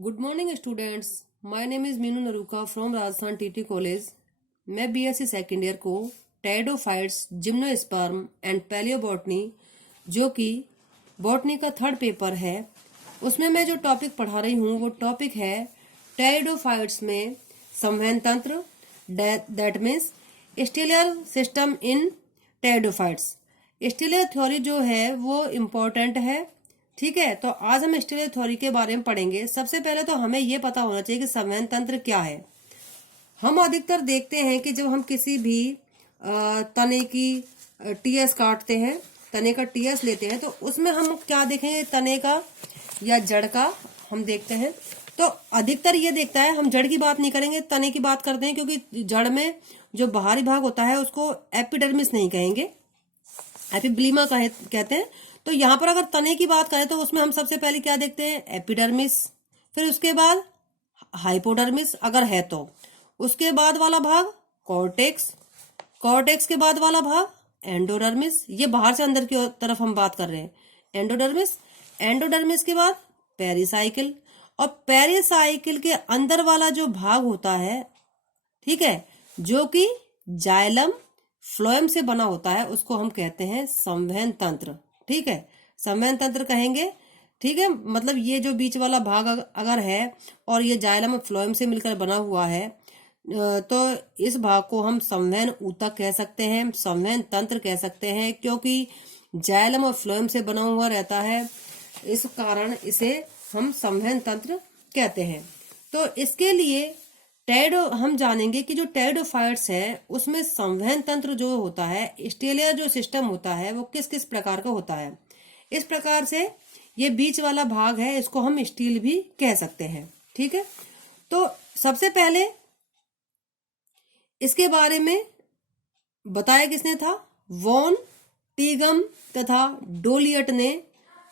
Good morning students. My name is Meenu Naruka from Rajasthan TT college. मैं BSc second year को pteridophytes, gymnosperm and palaeobotany, जो कि botany का third paper है, उसमें मैं जो टॉपिक पढ़ा रही हूँ वो टॉपिक है टेरिडोफाइट्स में संवहन तंत्र, that means stelar system in pteridophytes. Stelar theory जो है वो इम्पोर्टेंट है, ठीक है। तो आज हम स्टीलियर थ्योरी के बारे में पढ़ेंगे। सबसे पहले तो हमें यह पता होना चाहिए कि संवहन तंत्र क्या है। हम अधिकतर देखते हैं कि जब हम किसी भी तने की टीएस काटते हैं, तने का टीएस लेते हैं, तो उसमें हम क्या देखेंगे, तने का या जड़ का हम देखते हैं। तो अधिकतर ये देखता है, हम जड़ की बात नहीं करेंगे, तने की बात करते हैं, क्योंकि जड़ में जो बाहरी भाग होता है उसको एपिडर्मिस नहीं कहेंगे, एपिब्लीमा कहते हैं। तो यहाँ पर अगर तने की बात करें तो उसमें हम सबसे पहले क्या देखते हैं, एपिडर्मिस, फिर उसके बाद हाइपोडर्मिस अगर है तो, उसके बाद वाला भाग कॉर्टेक्स, कॉर्टेक्स के बाद वाला भाग एंडोडर्मिस। ये बाहर से अंदर की तरफ हम बात कर रहे हैं, एंडोडर्मिस। एंडोडर्मिस के बाद पेरिसाइकिल, और पेरिसाइकिल के अंदर वाला जो भाग होता है, ठीक है, जो कि जाइलम फ्लोएम से बना होता है, उसको हम कहते हैं संवहन तंत्र, ठीक है। संवहन तंत्र कहेंगे, ठीक है। मतलब ये जो बीच वाला भाग अगर है और ये जाइलम और फ्लोएम से मिलकर बना हुआ है, तो इस भाग को हम संवहन ऊतक कह सकते हैं, संवहन तंत्र कह सकते हैं, क्योंकि जाइलम और फ्लोएम से बना हुआ रहता है, इस कारण इसे हम संवहन तंत्र कहते हैं। तो इसके लिए हम जानेंगे कि जो टेरिडोफाइट्स है उसमें संवहन तंत्र जो होता है, स्टीलियर जो सिस्टम होता है, वो किस किस प्रकार का होता है। इस प्रकार से ये बीच वाला भाग है, इसको हम स्टील भी कह सकते हैं, ठीक है। तो सबसे पहले इसके बारे में बताया किसने था, वॉन टीगम तथा डोलियट ने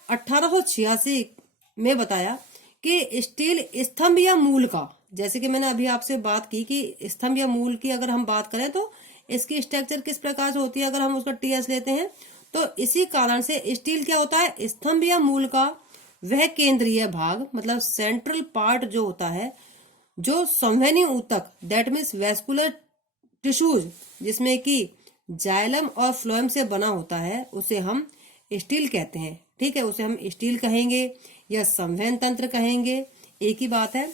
1886 में बताया कि स्टील स्तंभ या मूल का, जैसे कि मैंने अभी आपसे बात की कि स्तंभ या मूल की अगर हम बात करें तो इसकी स्ट्रक्चर किस प्रकार से होती है, अगर हम उसका टीएस लेते हैं, तो इसी कारण से स्टील क्या होता है, स्तंभ या मूल का वह केंद्रीय भाग, मतलब सेंट्रल पार्ट जो होता है, जो संवहनी ऊतक, दैट मीन्स वेस्कुलर टिश्यूज, जिसमें कि जाइलम और फ्लोएम से बना होता है, उसे हम स्टील कहते हैं, ठीक है। उसे हम स्टील कहेंगे या संवहन तंत्र कहेंगे, एक ही बात है।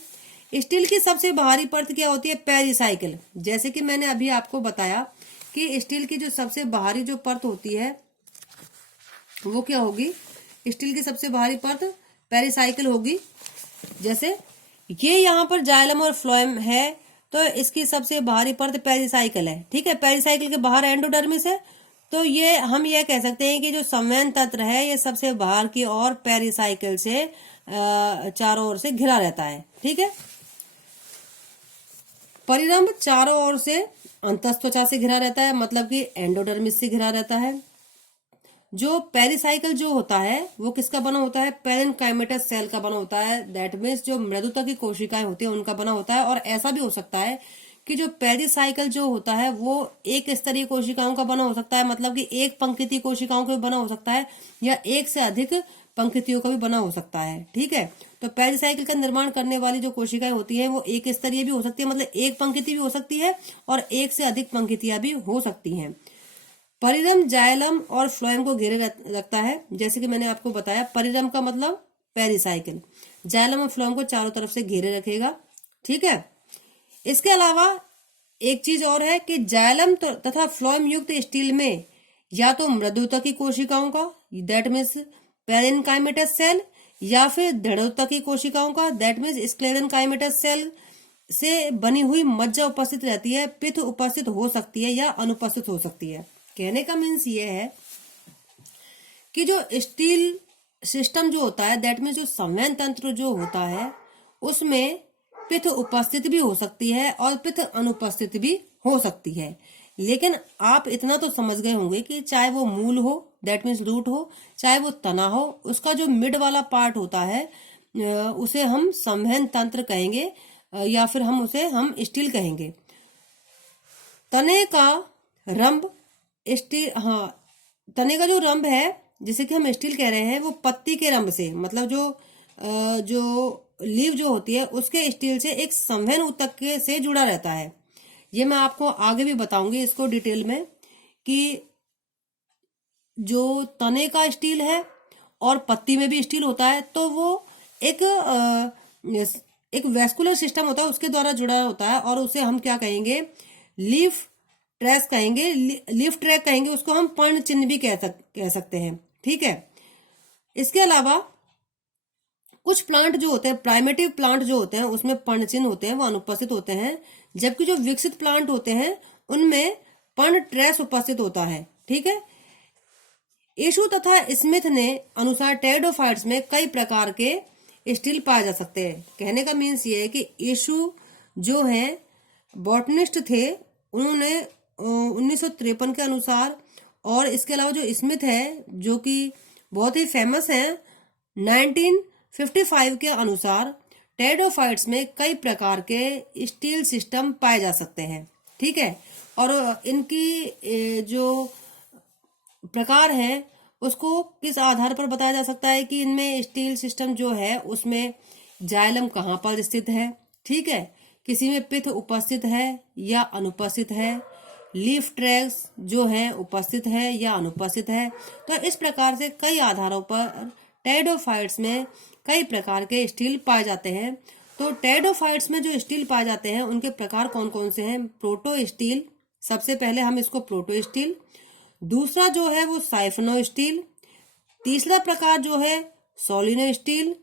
स्टील की सबसे बाहरी परत क्या होती है, पेरिसाइकिल। जैसे कि मैंने अभी आपको बताया कि स्टील की जो सबसे बाहरी जो परत होती है वो क्या होगी, स्टील की सबसे बाहरी परत पेरिसाइकिल होगी। जैसे ये यहाँ पर जाइलम और फ्लोएम है, तो इसकी सबसे बाहरी परत पेरिसाइकिल है, ठीक है। पेरिसाइकिल के बाहर एंडोडर्मिस है, तो ये हम ये कह सकते हैं कि जो संवहन तंत्र है ये सबसे बाहर की ओर पेरिसाइकिल से चारों ओर से घिरा रहता है, ठीक है। परिरंभ चारों ओर से अंतस्त्वचा से घिरा रहता है, मतलब कि एंडोडर्मिस से घिरा रहता है। जो पेरिसाइकिल जो होता है वो किसका बना होता है, पेरेन्काइमेटस सेल का बना होता है, दैट मीन्स जो मृदुता की कोशिकाएं होती है उनका बना होता है। और ऐसा भी हो सकता है कि जो पेरिसाइकिल जो होता है वो एक स्तरीय कोशिकाओं का बना हो सकता है, मतलब कि एक पंक्ति कोशिकाओं का भी बना हो सकता है, या एक से अधिक पंक्तियों का भी बना हो सकता है, ठीक है। तो पेरिसाइकिल का निर्माण करने वाली जो कोशिकाएं होती हैं वो एक स्तरीय भी हो सकती है, मतलब एक पंक्ति भी हो सकती है और एक से अधिक पंक्तियां भी हो सकती हैं। परिरंभ जाइलम और फ्लोएम को घेरे रखता है, जैसे कि मैंने आपको बताया, परिरंभ का मतलब पेरिसाइकिल, जाइलम और फ्लोएम को चारों तरफ से घेरे रखेगा, ठीक है। इसके अलावा एक चीज और है कि जाइलम तथा फ्लोएम युक्त स्टील में या तो मृदुता की कोशिकाओं का, दैट मीन्स पेरेन्काइमेटस सेल, या फिर दृढ़ता की कोशिकाओं का, दैट मीन्स स्क्लेरेन्काइमेटस सेल से बनी हुई मज्जा उपस्थित रहती है, पित्त उपस्थित हो सकती है या अनुपस्थित हो सकती है। कहने का मीन्स ये है कि जो स्टील सिस्टम जो होता है, दैट मीन्स जो संवहन तंत्र जो होता है, उसमें पित्त उपस्थित भी हो सकती है और पित्त अनुपस्थित भी हो सकती है। लेकिन आप इतना तो समझ गए होंगे कि चाहे वो मूल हो, दैट मीन्स रूट हो, चाहे वो तना हो, उसका जो मिड वाला पार्ट होता है उसे हम संवहन तंत्र कहेंगे, या फिर हम स्टील कहेंगे। तने का रंभ स्टील, हाँ, तने का जो रंभ है जिसे कि हम स्टील कह रहे हैं, वो पत्ती के रंभ से, मतलब जो लीव जो होती है उसके स्टील से एक संवहन ऊतक के से जुड़ा रहता है। ये मैं आपको आगे भी बताऊंगी इसको डिटेल में कि जो तने का स्टील है और पत्ती में भी स्टील होता है, तो वो एक एक वेस्कुलर सिस्टम होता है उसके द्वारा जुड़ा होता है, और उसे हम क्या कहेंगे, लीफ ट्रैक कहेंगे, लीफ ट्रैक कहेंगे, उसको हम पर्ण चिन्ह भी कह सकते हैं। ठीक है। इसके अलावा कुछ प्लांट जो होते हैं, प्राइमेटिव प्लांट जो होते हैं, उसमें पर्ण चिन्ह होते हैं, वो अनुपस्थित होते हैं, जबकि जो विकसित प्लांट होते हैं उनमें पर्ण ट्रेस उपस्थित होता है। ठीक है। इशू तथा स्मिथ ने अनुसार टेरिडोफाइट्स में कई प्रकार के स्टील पाए जा सकते हैं। कहने का मीन्स ये है कि इशू जो है बॉटनिस्ट थे, उन्होंने 1953 के अनुसार, और इसके अलावा जो स्मिथ है जो कि बहुत ही फेमस है, 1955 के अनुसार टेरिडोफाइट्स में कई प्रकार के स्टील सिस्टम पाए जा सकते हैं। ठीक है। और इनकी जो प्रकार है उसको किस आधार पर बताया जा सकता है कि इनमें स्टील सिस्टम जो है उसमें जाइलम कहाँ पर स्थित है। ठीक है। किसी में पिथ उपस्थित है या अनुपस्थित है, लीफ ट्रैक्स जो है उपस्थित है या अनुपस्थित है। तो इस प्रकार से कई आधारों पर टेरिडोफाइट्स में कई प्रकार के स्टील पाए जाते हैं। तो टेरिडोफाइट्स में जो स्टील पाए जाते हैं उनके प्रकार कौन कौन से हैं? प्रोटो स्टील, सबसे पहले हम इसको प्रोटो स्टील, दूसरा जो है वो साइफनो स्टील, तीसरा प्रकार जो है सोलिनो स्टील,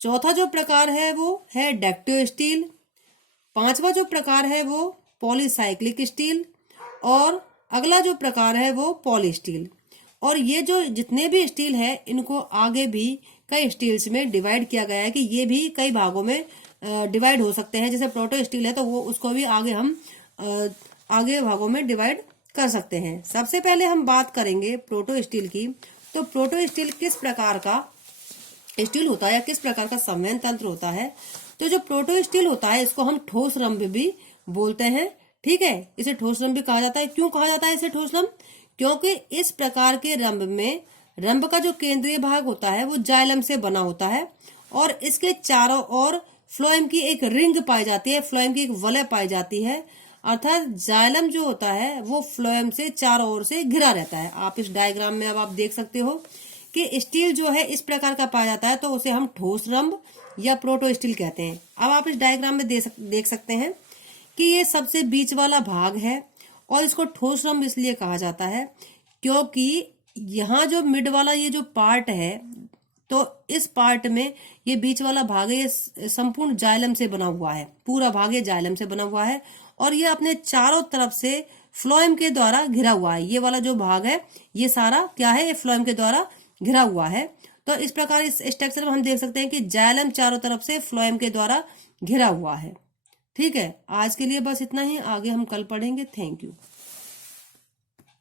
चौथा जो प्रकार है वो है डेक्टो स्टील, पांचवा जो प्रकार है वो पॉलीसाइक्लिक स्टील, और अगला जो प्रकार है वो पॉली स्टील। और ये जो जितने भी स्टील है इनको आगे भी कई स्टील्स में डिवाइड किया गया है कि ये भी कई भागों में डिवाइड हो सकते हैं। जैसे प्रोटो स्टील है तो वो उसको भी आगे हम आगे भागों में डिवाइड कर सकते हैं। सबसे पहले हम बात करेंगे प्रोटो स्टील की। तो प्रोटो स्टील किस प्रकार का स्टील होता है या किस प्रकार का संवहन तंत्र होता है? तो जो प्रोटो स्टील होता है इसको हम ठोस रंभ भी बोलते हैं। ठीक है। इसे ठोस रंभ भी कहा जाता है। क्यों कहा जाता है इसे ठोस रंभ? क्योंकि इस प्रकार के रंभ में रंभ का जो केंद्रीय भाग होता है वो जाइलम से बना होता है, और इसके चारों ओर फ्लोएम की एक रिंग पाई जाती है, फ्लोएम की एक वलय पाई जाती है। अर्थात जाइलम जो होता है वो फ्लोएम से चारों ओर से घिरा रहता है। आप इस डायग्राम में अब आप देख सकते हो कि स्टील जो है इस प्रकार का पाया जाता है, तो उसे हम ठोस रंभ या प्रोटो स्टील कहते हैं। अब आप इस डायग्राम में देख सकते हैं कि ये सबसे बीच वाला भाग है, और इसको ठोस रंभ इसलिए कहा जाता है क्योंकि यहाँ जो मिड वाला ये जो पार्ट है, तो इस पार्ट में ये बीच वाला भाग है, ये संपूर्ण जाइलम से बना हुआ है, पूरा भाग ये जाइलम से बना हुआ है, और ये अपने चारों तरफ से फ्लोएम के द्वारा घिरा हुआ है। ये वाला जो भाग है ये सारा क्या है, ये फ्लोएम के द्वारा घिरा हुआ है। तो इस प्रकार इस स्ट्रक्चर में हम देख सकते हैं कि जाइलम चारों तरफ से फ्लोएम के द्वारा घिरा हुआ है। ठीक है। आज के लिए बस इतना ही, आगे हम कल पढ़ेंगे। Thank you.